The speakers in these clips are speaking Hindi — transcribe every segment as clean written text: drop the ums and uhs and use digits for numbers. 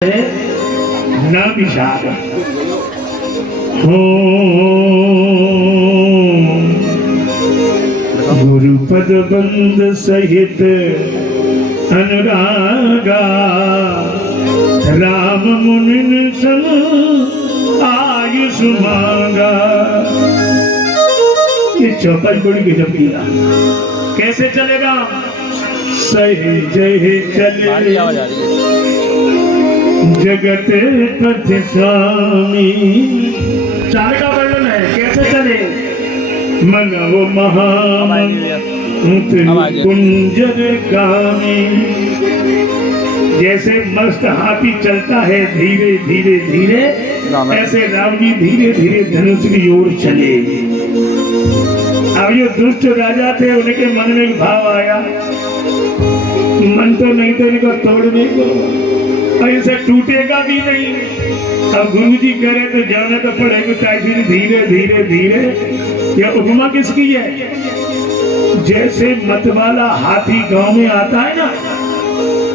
न विषाद गुरुपद बंद सहित अनुरागा राम मुनिन सन आयुष मांगा। ये चौपाई बड़ी गजब की है। कैसे चलेगा? सही जय चले जगत पथ स्वामी। चाल का वर्णन है कैसे चले। मनव कुंजर गामी। जैसे मस्त हाथी चलता है धीरे धीरे धीरे, ऐसे राम जी धीरे धीरे धनुष की ओर चले। अब ये दुष्ट राजा थे, उनके मन में एक भाव आया, मन तो नहीं तो इनको तोड़ने को, ऐसे टूटेगा भी नहीं। अब गुरु जी करे तो जाना तो पड़ेगा। कैसे धीरे धीरे धीरे। यह उपमा किसकी है? जैसे मतवाला हाथी गांव में आता है ना,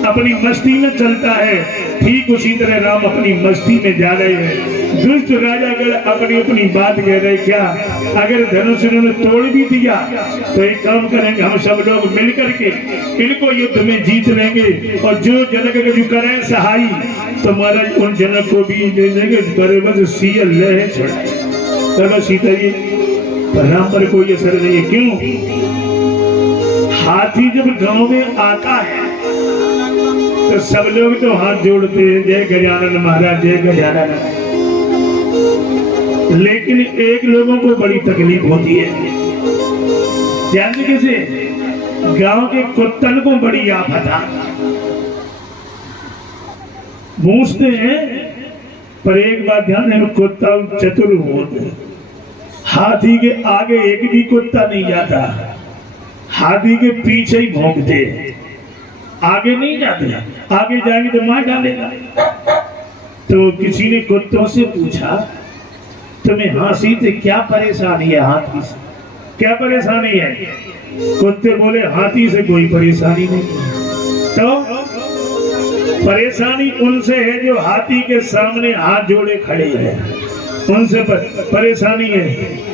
अपनी मस्ती में चलता है, ठीक उसी तरह राम अपनी मस्ती में जा रहे हैं। दुष्ट राजा अगर अपनी अपनी बात कह रहे, क्या अगर धनुष इन्होंने तोड़ भी दिया तो एक काम करेंगे, हम सब लोग मिलकर के इनको युद्ध में जीत लेंगे, और जो जनक जो करें सहाई तो महाराज उन जनक को भी दे देंगे। बस सिया लहे छोड़ाए। चलो सीता जी, राम पर कोई असर नहीं है। क्यों? हाथी जब गांव में आता है तो सब लोग तो हाथ जोड़ते हैं, जय गजानन महाराज, जय गजानन। लेकिन एक लोगों को बड़ी तकलीफ होती है। जानते कैसे? गांव के कुत्तन को बड़ी आफत है। पूछते हैं, पर एक बात ध्यान देना, कुत्ता चतुर होते। हाथी के आगे एक भी कुत्ता नहीं जाता, हाथी के पीछे ही भौंकते, आगे नहीं जाते। आगे जाएंगे तो मार डालेगा। तो किसी ने कुत्तों से पूछा, तुम्हें हाथी से क्या परेशानी है? हाथी से क्या परेशानी है? कुत्ते बोले, हाथी से कोई परेशानी नहीं। तो परेशानी उनसे है जो हाथी के सामने हाथ जोड़े खड़े हैं, उनसे परेशानी है।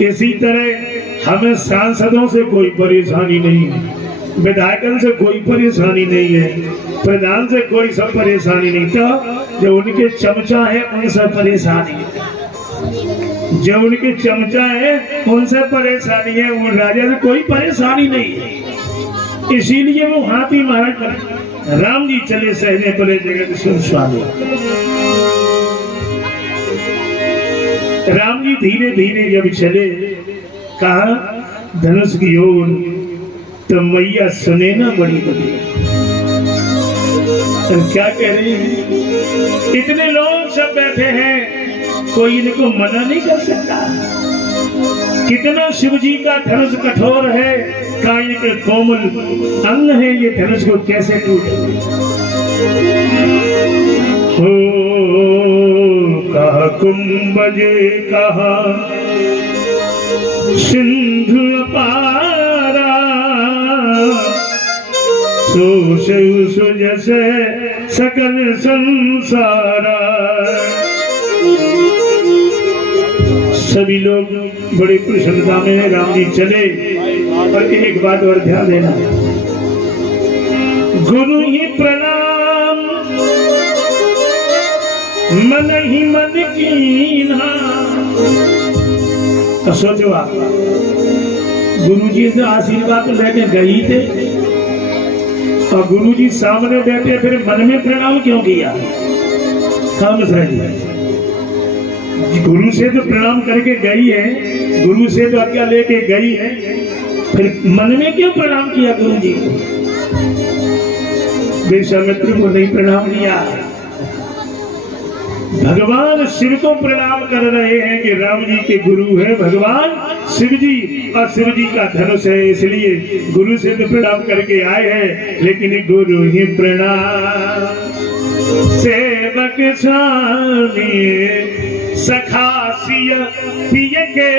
इसी तरह हमें सांसदों से कोई परेशानी नहीं है, विधायकों से कोई परेशानी नहीं है, प्रधान से कोई सब परेशानी नहीं। तो जो उनके चमचा है उनसे परेशानी है, जो उनके चमचा है उनसे परेशानी है, वो राजा से कोई परेशानी नहीं है। इसीलिए वो हाथी मारा कर राम जी चले सहने पड़े जगत सुन स्वामी। राम जी धीरे धीरे जब चले, कहा धनुष की ओर, तो मैया सुने ना बड़ी दुखी। तो क्या कह रहे हैं? इतने लोग सब बैठे हैं, कोई इनको मना नहीं कर सकता। कितना शिव जी का धनुष कठोर है, कायन के कोमल अंग है, ये धनुष को कैसे टूटे। हो कहा कुंभजे, कहा सिंधु अपारा, सो जैसे सकल संसारा। सभी लोग बड़ी प्रसन्नता में राम जी चले। और एक बात और ध्यान देना, गुरु ही प्रणाम मन ही मन कीन्हा। तो सोचो आप, गुरु जी से आशीर्वाद लेके गई थे और गुरु जी सामने बैठे, फिर मन में प्रणाम क्यों किया? काम समझ। गुरु से तो प्रणाम करके गई है, गुरु से तो आज्ञा लेके गई है, फिर मन में क्यों प्रणाम किया गुरु जी को? विश्वामित्र को नहीं प्रणाम किया, भगवान शिव को प्रणाम कर रहे हैं कि राम जी के गुरु है भगवान शिव जी, और शिव जी का धनुष है, इसलिए गुरु से तो प्रणाम करके आए हैं। लेकिन गुरु ही प्रणाम सेवक स्वामी सखा सिय पिय के।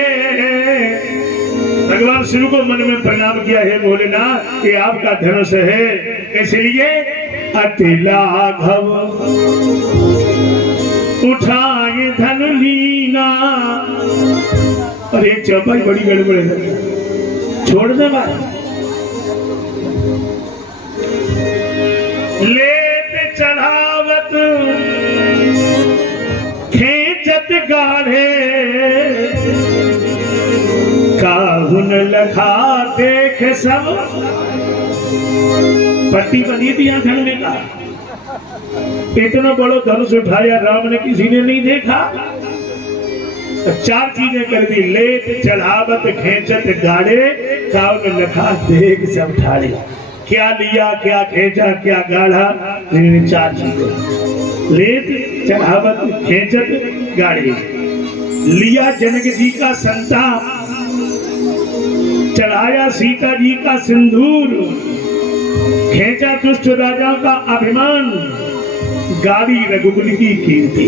भगवान शिव को मन में प्रणाम किया है, भोलेनाथ ये आपका धनुष है, इसलिए अति लाघव उठाए धन लीना। अरे चौपाई बड़ी गड़बड़ है, छोड़ दे भाई। लेत चढ़ावत खेचत गाढ़े, काहुन लखा देख सब। पट्टी बनी थी यहाँ धन में का, इतना बड़ा धनुष उठाया राम ने, किसी ने नहीं देखा। चार चीजें कर दी, लेत चढ़ावत खेचत गाड़े, काहुन लखा देख सब ठाड़े। क्या लिया, क्या खेचा, क्या गाढ़ा, इन्होंने चार चीजें। लेत चढ़ावत खेचत गाड़े। लिया जनक जी का संताप, चढ़ाया सीता जी का सिंदूर, खेचा दुष्ट राजा का अभिमान, गाड़ी रघुकुल की कीर्ति।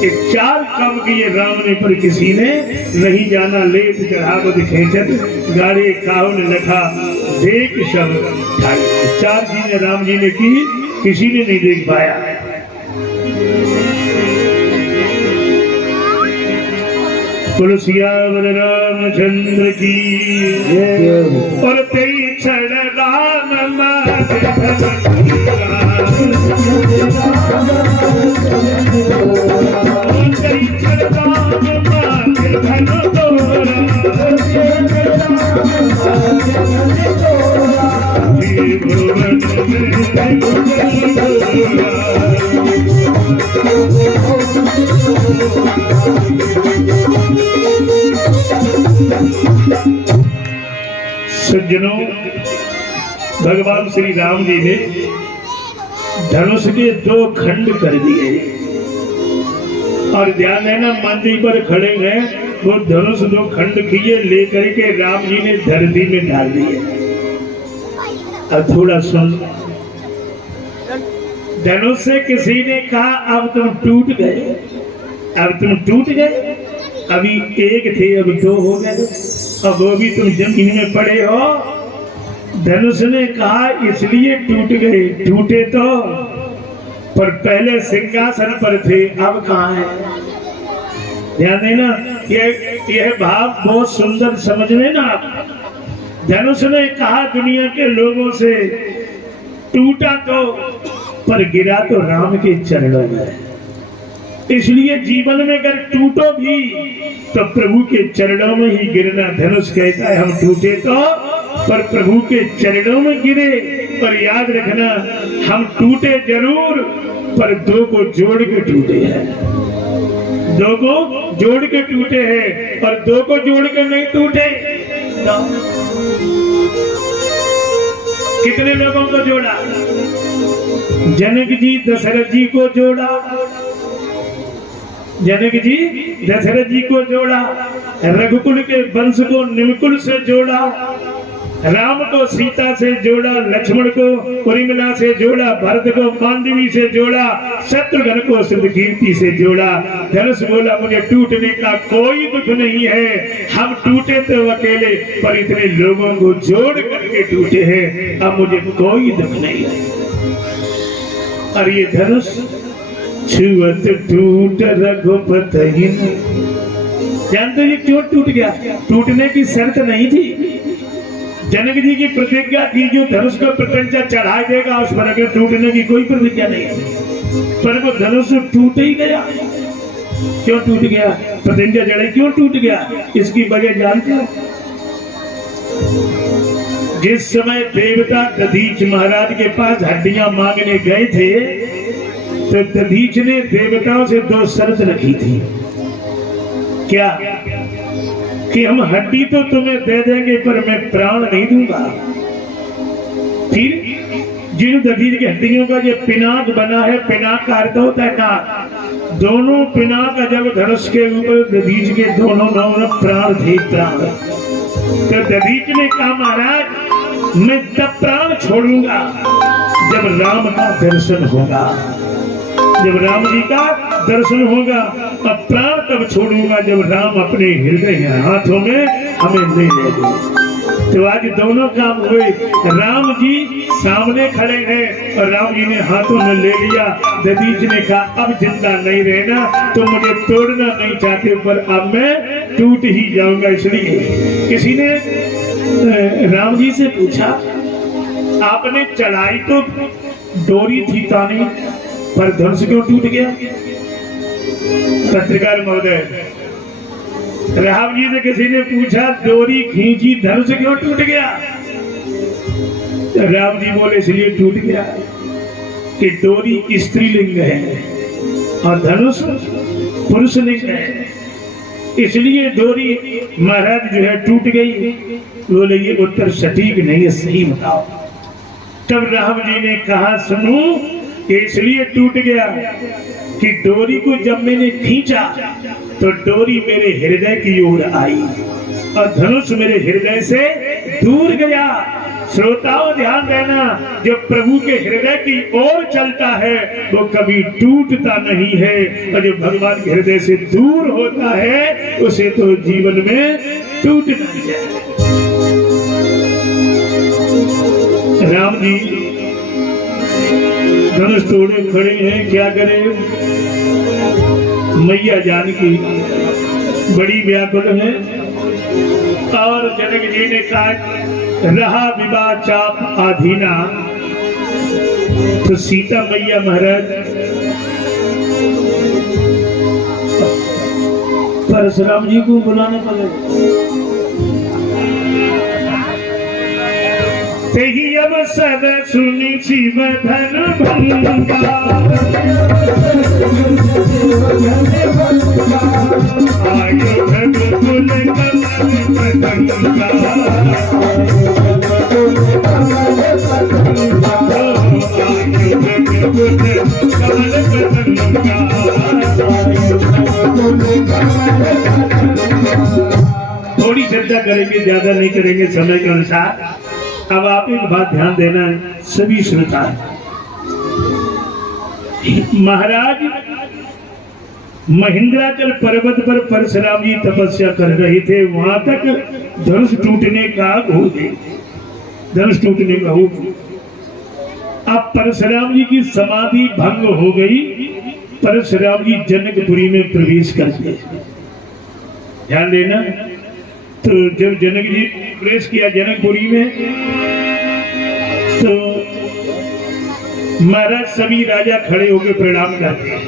ये चार काम किए राम ने, पर किसी ने नहीं जाना। लेत चढ़ावत खेचत गाड़े, काहुन लखा देख सब ठाड़े। चार चीजें राम जी ने की, किसी ने नहीं देख पाया। बोलो सियावर रामचंद्र की। और तेई क्षण राम सज्जनों, भगवान श्री राम जी ने धनुष के दो खंड कर दिए। और ध्यान है ना, मंदिर पर खड़े हैं, वो धनुष दो खंड किए, लेकर के राम जी ने धरती में डाल दिए। अब थोड़ा सुन, धनुष से किसी ने कहा अब तुम टूट गए, अब तुम टूट गए। अभी एक थे, अब दो हो गए, अब वो भी तुम जमीन में पड़े हो। धनुष ने कहा इसलिए टूट गए, टूटे तो पर पहले सिंहासन पर थे, अब कहाँ है। ध्यान देना, यह भाव बहुत सुंदर समझ लेना आप। धनुष ने कहा दुनिया के लोगों से, टूटा तो पर गिरा तो राम के चरणों में। इसलिए जीवन में अगर टूटो भी तो प्रभु के चरणों में ही गिरना। धनुष कहता है हम टूटे तो पर प्रभु के चरणों में गिरे। पर याद रखना, हम टूटे जरूर पर दो को जोड़ के टूटे हैं, दो को जोड़ के टूटे हैं, और दो को जोड़ के नहीं टूटे। कितने लोगों को जोड़ा? जनक जी दशरथ जी को जोड़ा, जनक जी दशरथ जी को जोड़ा, रघुकुल के वंश को निमकुल से जोड़ा, राम को सीता से जोड़ा, लक्ष्मण को उर्मिला से जोड़ा, भरत को मांडवी से जोड़ा, शत्रुघ्न को श्रुतकीर्ति से जोड़ा। धनुष बोला मुझे टूटने का कोई दुख नहीं है, हम टूटे तो अकेले पर इतने लोगों को जोड़ करके टूटे हैं, अब मुझे कोई दुख नहीं है। और ये धनुष छुअत टूट रघुपति। जानते ये क्यों टूट गया? टूटने की शर्त नहीं थी। जनक जी की प्रतिज्ञा थी जो धनुष को प्रत्यंचा चढ़ा देगा उस पर, अगर टूटने की कोई प्रतिज्ञा नहीं है। पर वो धनुष टूट ही गया। क्यों टूट गया? प्रतिज्ञा जड़े क्यों टूट गया? इसकी वजह जानते हो? जिस समय देवता दधीच महाराज के पास हड्डियां मांगने गए थे तो दधीच ने देवताओं से दो शर्त रखी थी। क्या? कि हम हड्डी तो तुम्हें दे देंगे पर मैं प्राण नहीं दूंगा। फिर जिन दधीच की हड्डियों का जो पिनाक बना है, पिनाक का अर्थ होता है नाक, दोनों पिनाक जब धनुष के ऊपर दधीच के दोनों प्राण थे, प्राण। तो दधीच ने कहा महाराज मैं तब प्राण छोड़ूंगा जब राम का दर्शन होगा, जब राम जी का दर्शन होगा। अब प्राण तब छोड़ूंगा जब राम अपने हृदय हाथों में हमें ले लेंगे। तो आज दोनों काम हुए। राम जी सामने खड़े हैं और राम जी ने हाथों में ले लिया। दधीच ने कहा अब जिंदा नहीं रहना, तो मुझे तोड़ना नहीं चाहते, पर अब मैं टूट ही जाऊंगा। इसलिए किसी ने राम जी से पूछा, आपने चढ़ाई तो डोरी थी तानी, पर धनुष क्यों टूट गया? पत्रकार महोदय, राम जी से किसी ने पूछा, डोरी खींची धनुष क्यों टूट गया? राम जी बोले इसलिए टूट गया कि डोरी स्त्रीलिंग है और धनुष पुरुषलिंग है, इसलिए डोरी महाराज जो है टूट गई। बोले ये उत्तर सटीक नहीं है, सही बताओ। तब राम जी ने कहा, सुनो, इसलिए टूट गया कि डोरी को जब मैंने खींचा तो डोरी मेरे हृदय की ओर आई और धनुष मेरे हृदय से दूर गया। श्रोताओं ध्यान देना, जो प्रभु के हृदय की ओर चलता है वो कभी टूटता नहीं है, और जो भगवान के हृदय से दूर होता है उसे तो जीवन में टूटना ही है। राम जी धनुष तोड़े खड़े हैं, क्या करें? मैया जानकी बड़ी व्याकुल है और जनक जी ने कहा, रहा विवाह चाप आधीना, तो सीता मैया महाराज परशुराम जी को बुलाने पड़ेगा। तेही अब सब सुनी शिव धन भंगा, आयु रघुकुल कमल पतंगा, आयु रघुकुल कमल पतंगा। थोड़ी श्रद्धा करेंगे, ज्यादा नहीं करेंगे समय के अनुसार। अब आप एक बात ध्यान देना है सभी श्रोता, महाराज महेंद्राचल पर्वत पर परशुराम जी तपस्या कर रहे थे, वहां तक धनुष टूटने का हो गई, धनुष टूटने का हो गई। अब परशुराम जी की समाधि भंग हो गई, परशुराम जी जनकपुरी में प्रवेश करते। ध्यान देना, तो जब जनक जी प्रवेश किया जनकपुरी में, तो महाराज सभी राजा खड़े होकर प्रणाम करते हैं।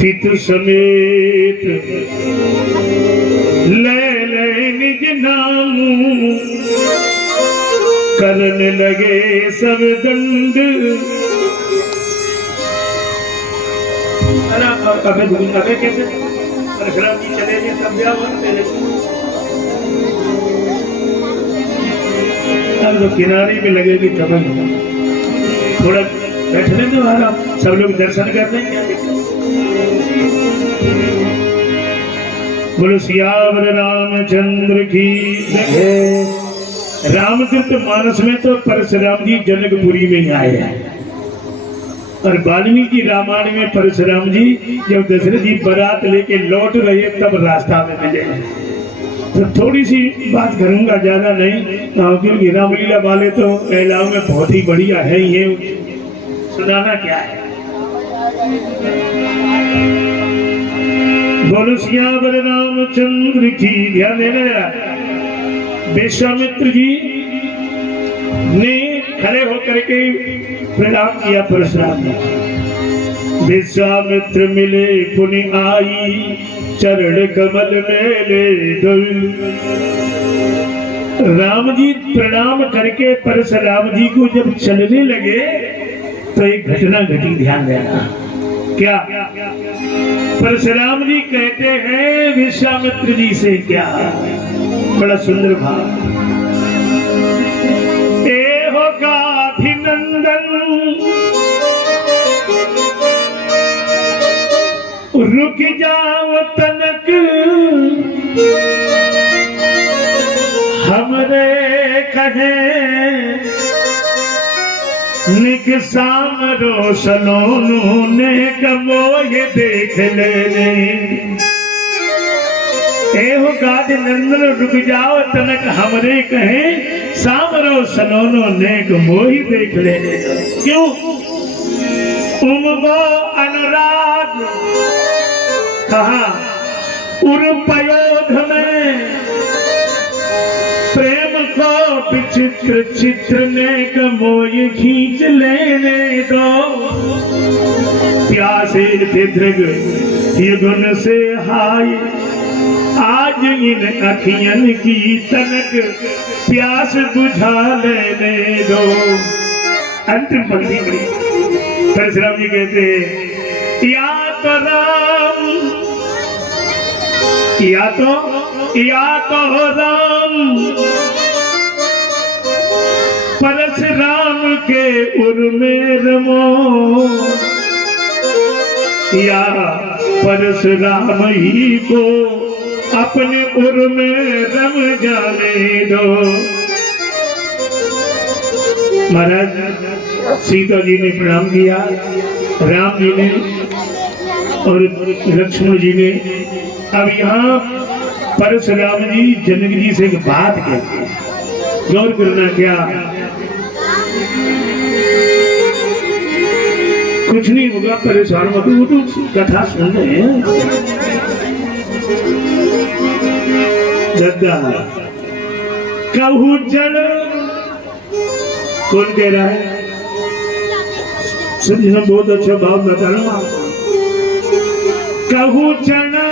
पितु समेत ले ले निज नाम, करने लगे सब दंड। अबे कैसे परशुराम जी चले गए, तब क्या हुआ? अब तो किनारे में लगेगी कमल, थोड़ा बैठने दो आराम, सब लोग दर्शन कर लेंगे। बोलो सियावर रामचंद्र की जय। रामचरित मानस में तो परशुराम जी जनकपुरी में ही आए हैं, और वाल्मीकि रामायण में परशुराम जी जब दशरथ जी बारात लेके लौट रहे तब रास्ता में मिले। तो थोड़ी सी बात करूंगा, ज्यादा नहीं, क्योंकि रामलीला वाले तो महिलाओं में बहुत ही बढ़िया है ही है, सुनाना क्या है। बोलो सियावर रामचंद्र की। ध्यान देना, विश्वामित्र जी ने खड़े होकर के प्रणाम किया परशुराम जी। विश्वामित्र मिले पुनि आई, चरण कमल में ले गए। राम जी प्रणाम करके परशुराम जी को जब चलने लगे तो एक घटना घटी, ध्यान देना। क्या? परशुराम जी कहते हैं विश्वामित्र जी से, क्या बड़ा सुंदर भाव, ए हो गाधिनंदन रुक जाओ तनक, हमरे कहे निक सामरो सलोनू ने कबो ये देख ले। एहो गाद नंदन रुक जाओ तनक हमरे कहे सामरो सनोनो नेक मोही देख लेने दो। क्यों उमगो अनुराग कहा उर्पयोध में प्रेम को विचित्र चित्र नेक मोही खींच लेने दो। प्यासे थे दृग युगन से हाय आज इन अखियन की तनक प्यास बुझा लेने दो। अंतिम पंक्ति बड़ी परशुराम जी कहते हैं या तो राम या तो राम परशुराम के उर में रमो या परशुराम ही को अपने उर में रम जाने दो। महाराज सीता जी ने प्रणाम किया, राम जी ने और लक्ष्मण जी ने। अब यहाँ परशुराम जी जनक जी से एक बात कहते हैं, गौर करना। क्या कुछ नहीं होगा, परेशान मत हो, तो कथा सुन रहे हैं। दद्दा कहू जड़ कौन कह रहा है? सुनिए, बहुत अच्छा भाव बता रहा हूं। कहू चना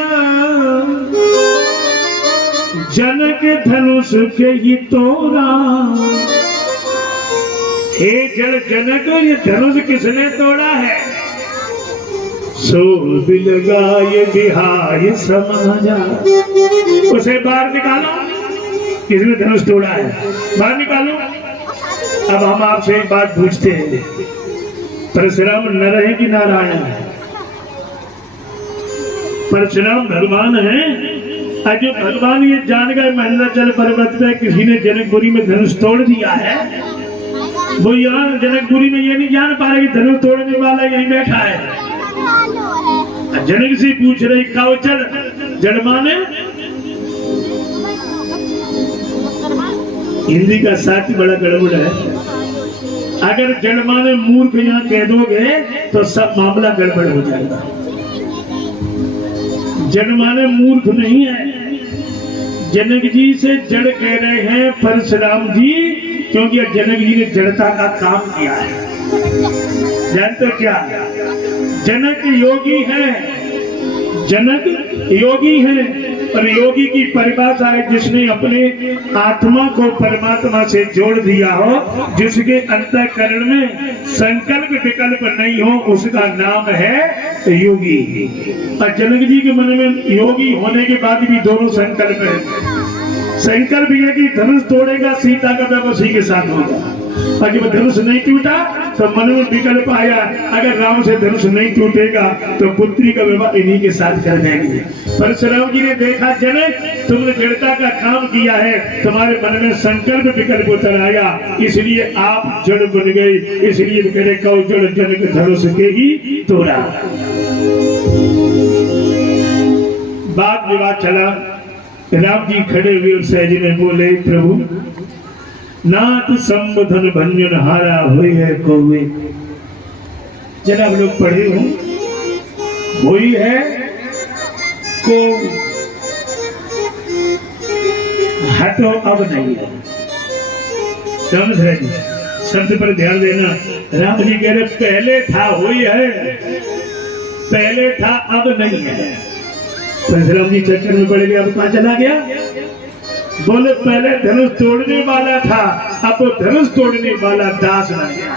जनक धनुष के ही तोड़ा। हे जड़ जनक, ये धनुष किसने तोड़ा है? सो बिलगाय बिहाय समाजा। उसे बाहर निकालो, किसने धनुष तोड़ा है, बाहर निकालो। अब हम आपसे एक बात पूछते हैं, परशुराम नर है कि नारायण है? परशुराम भगवान है। आज भगवान ये जान गए महेंद्राचल पर्वत पे किसी ने जनकपुरी में धनुष तोड़ दिया है, वो यहाँ जनकपुरी में ये नहीं जान पा रहे कि धनुष तोड़ने वाला यहीं बैठा है। जनक से पूछ रही कावचर जड़माने, हिंदी का साथी बड़ा गड़बड़ है। अगर जड़माने मूर्ख यहाँ कह दोगे तो सब मामला गड़बड़ हो जाएगा। जड़माने मूर्ख नहीं है, जनक जी से जड़ कह रहे हैं परशुराम जी, क्योंकि जनक जी ने जड़ता का काम किया है। जानते हो क्या? जनक योगी है, जनक योगी है। और योगी की परिभाषा है जिसने अपने आत्मा को परमात्मा से जोड़ दिया हो, जिसके अंतःकरण में संकल्प विकल्प नहीं हो, उसका नाम है योगी। और जनक जी के मन में योगी होने के बाद भी दोनों संकल्प है। संकल्प यह कि धनुष तोड़ेगा, सीता का विवाह उसी के साथ होगा। और जब धनुष नहीं टूटा तो मन में विकल्प आया, अगर राम से धनुष नहीं टूटेगा तो पुत्री का विवाह इन्हीं के साथ कर देंगे। परशुराम जी ने देखा जनक तुमने जड़ता का काम किया है, तुम्हारे मन में संकल्प विकल्प उतर आया, इसलिए आप जड़ बन गए। इसलिए करे कौ जड़ जनक धनुष के ही तोड़ा। बात विवाद चला, राम जी खड़े हुए और सहज ने बोले, प्रभु नाथ संबोधन भंजन हारा हुई है कौवे। जनाब लोग पढ़े हो, हुई है को हटो अब नहीं है। समझ रहे शब्द पर ध्यान देना। राम जी कह रहे पहले था हुई है, पहले था अब नहीं है। परशुराम जी चक्कर में पड़ गए, अब कहां चला गया? बोले पहले धनुष तोड़ने वाला था, अब वो धनुष तोड़ने वाला दास बन गया।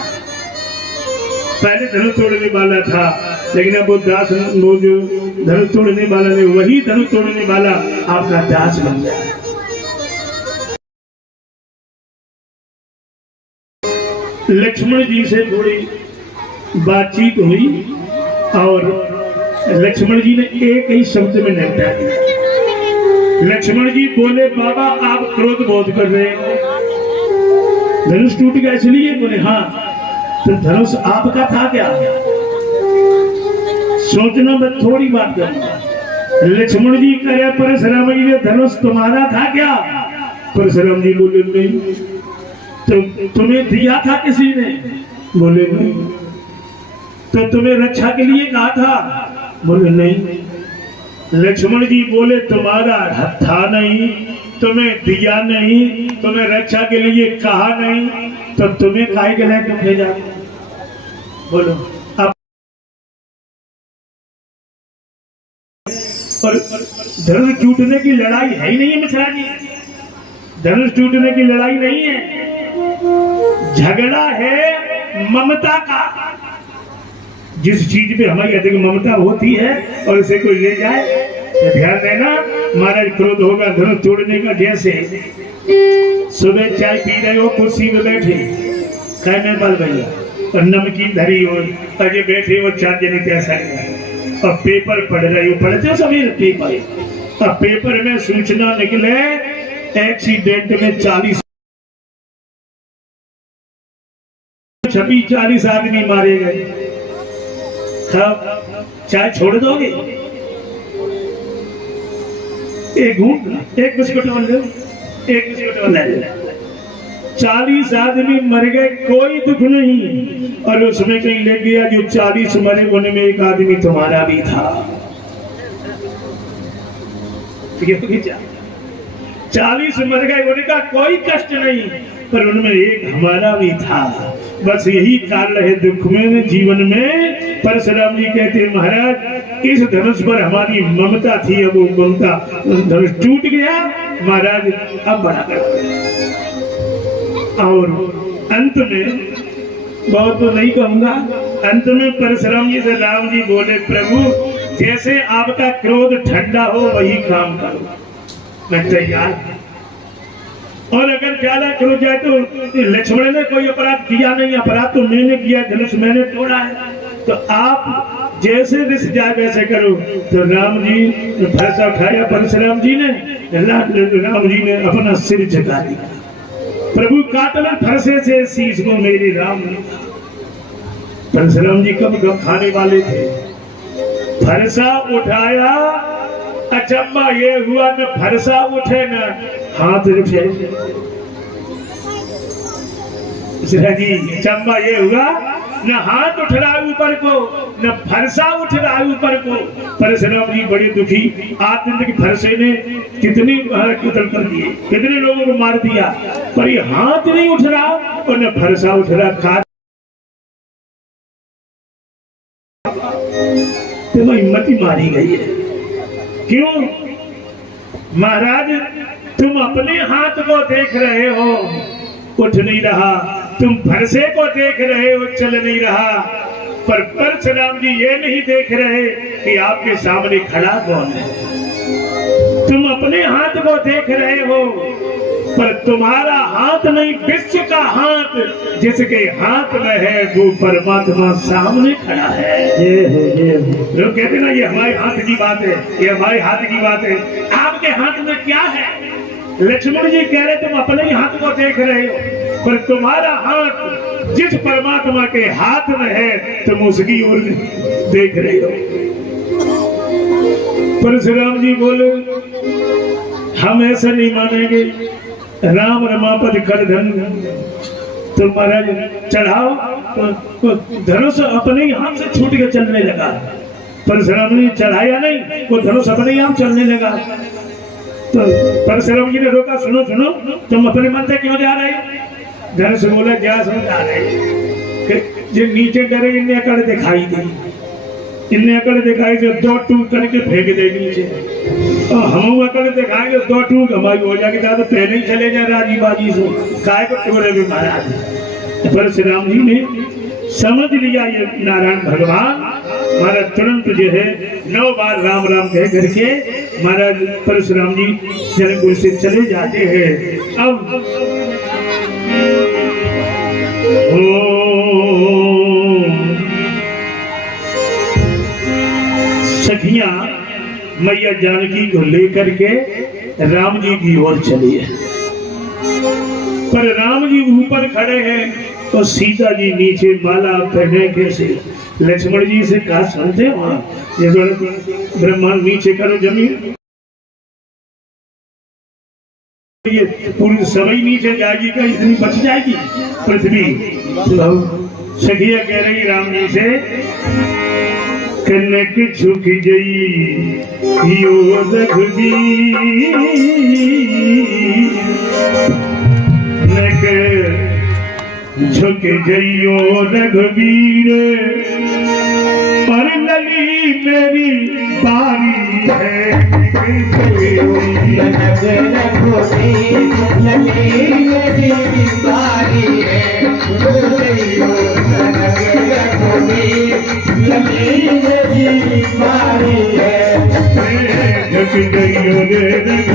पहले धनुष तोड़ने वाला था, लेकिन अब वो दास, वो जो धनुष तोड़ने वाला ने, वही धनुष तोड़ने वाला आपका दास बन गया। लक्ष्मण जी से थोड़ी बातचीत हुई और लक्ष्मण जी ने एक ही शब्द में निपटा दिया। लक्ष्मण जी बोले, बाबा आप क्रोध बहुत कर रहे हैं, धनुष टूट गया इसलिए? बोले हाँ। तो धनुष आपका था क्या? सोचना मैं थोड़ी बात करूंगा। लक्ष्मण जी करे परशुराम जी ने धनुष तुम्हारा था क्या? परशुराम जी बोले नहीं। तो तुम्हें दिया था किसी ने? बोले नहीं। तो तुम्हें रक्षा के लिए कहा था? बोले नहीं। लक्ष्मण जी बोले तुम्हारा था नहीं, तुम्हें दिया नहीं, तुम्हें रक्षा के लिए कहा नहीं, तो तुम्हें काहे के लिए तुम भेजा? बोलो। अब और धनुष टूटने की लड़ाई है ही नहीं है मिश्रा जी, धनुष टूटने की लड़ाई नहीं है, झगड़ा है ममता का। जिस चीज पे हमारी अधिक ममता होती है और इसे कोई ले जाए तो ध्यान देना महाराज क्रोध होगा धनुष तोड़ने का। जैसे सुबह चाय पी रहे हो, कुर्सी में बैठे कह में बल भैया और नमकीन धरी हो, अजय बैठे हो चांदनी कैसा और पेपर पढ़ रहे हो, पढ़ते हो सभी पेपर, और पेपर में सूचना निकले एक्सीडेंट में 40 आदमी मारे गए। चाय छोड़ दोगे? एक घूट एक बिस्कुट बन लो, एक बिस्कुट बन ले। 40 आदमी मर गए, कोई दुख नहीं, और उसमें कहीं ले गया जो 40 मरे उनमें एक आदमी तुम्हारा भी था। 40 मर गए उनका कोई कष्ट नहीं, पर उनमें एक हमारा भी था। बस यही कारण है दुख में जीवन में। परशुराम जी कहते हैं महाराज इस धनुष पर हमारी ममता थी, अब वो ममता धनुष टूट गया महाराज, अब बड़ा कर। और अंत में बहुत तो नहीं कहूंगा, अंत में परशुराम जी से राम जी बोले प्रभु जैसे आपका क्रोध ठंडा हो वही काम करो, मैं तैयार। और अगर ज्यादा क्रोध जाए तो लक्ष्मण ने कोई अपराध किया नहीं, अपराध तो मैंने किया, धनुष मैंने तोड़ा है, तो आप जैसे रिस जाए वैसे करो। तो राम जी ने फरसा उठाया, परशुराम जी ने, राम जी ने अपना सिर झुका दिया, प्रभु काटल फरसे से शीश को मेरे राम ने। परशुराम जी कब गम खाने वाले थे, फरसा उठाया, अचंबा ये हुआ न फरसा उठे न हाथ उठे। जी चंबा ये हुआ न हाथ उठ रहा ऊपर को न फरसा उठ रहा ऊपर को। परशुराम जी बड़े दुखी, आतंक की फरसे ने कितनी कत्ल कर दिए, कितने लोगों को मार दिया, पर ये हाथ नहीं उठ रहा और न फरसा उठ रहा। तो हिम्मत ही मारी गई है। क्यों महाराज, तुम अपने हाथ को देख रहे हो उठ नहीं रहा, तुम फरसे को देख रहे हो चल नहीं रहा, पर परशुराम जी ये नहीं देख रहे कि आपके सामने खड़ा कौन है। तुम अपने हाथ को देख रहे हो पर तुम्हारा हाथ नहीं, विश्व का हाथ जिसके हाथ में है वो परमात्मा सामने खड़ा है। लोग कहते ना ये हमारे हाथ की बात है, ये हमारे हाथ की बात है। आपके हाथ में क्या है? लक्ष्मण जी कह रहे तुम अपने ही हाथ को देख रहे हो, पर तुम्हारा हाथ जिस परमात्मा के हाथ में है तुम उसकी ओर देख रहे हो। परशुराम जी बोले हम ऐसा नहीं मानेंगे, राम रमापद कर धन। तो महाराज चढ़ाओ, तो धनुष अपने ही हाथ से छूट के चलने लगा। परशुराम ने चढ़ाया नहीं, वो धनुष अपने ही हाथ चलने लगा। तो परशुराम जी ने रोका, सुनो सुनो तुम अपने मन से क्यों जा रहे हो? धनुष बोला जा सुन जा रहे, जो नीचे करे इन्हें अकड़ दिखाई दी, इन्हें अकड़ दिखाई दे, 2 टूक करके फेंक दे नीचे, और हम अकड़ दिखाएंगे 2 टूक हमारी हो जाएगी, तो पहले ही चले जाए राजी बाजी से, काय को टोरे भी महाराज। परशुराम जी ने समझ लिया ये नारायण भगवान महाराज, तुरंत जो है 9 बार राम राम कह करके महाराज परशुराम जी जनकपुर से चले जाते हैं। अब सखियां मैया जानकी को लेकर के राम जी की ओर चली है, पर राम जी ऊपर खड़े हैं और सीता जी नीचे माला पहने कैसे। लक्ष्मण जी से कहा सुनते वहां ये ब्रह्मांड नीचे करो जमीन, ये पूरी सभी नीचे जाएगी का इतनी बच जाएगी पृथ्वी। सखिया कह रही राम जी से, कनक झुक गई यो रघुवीर, कनक झुक गई यो रघुवीर, पर लली मेरी बारी है, झुक गई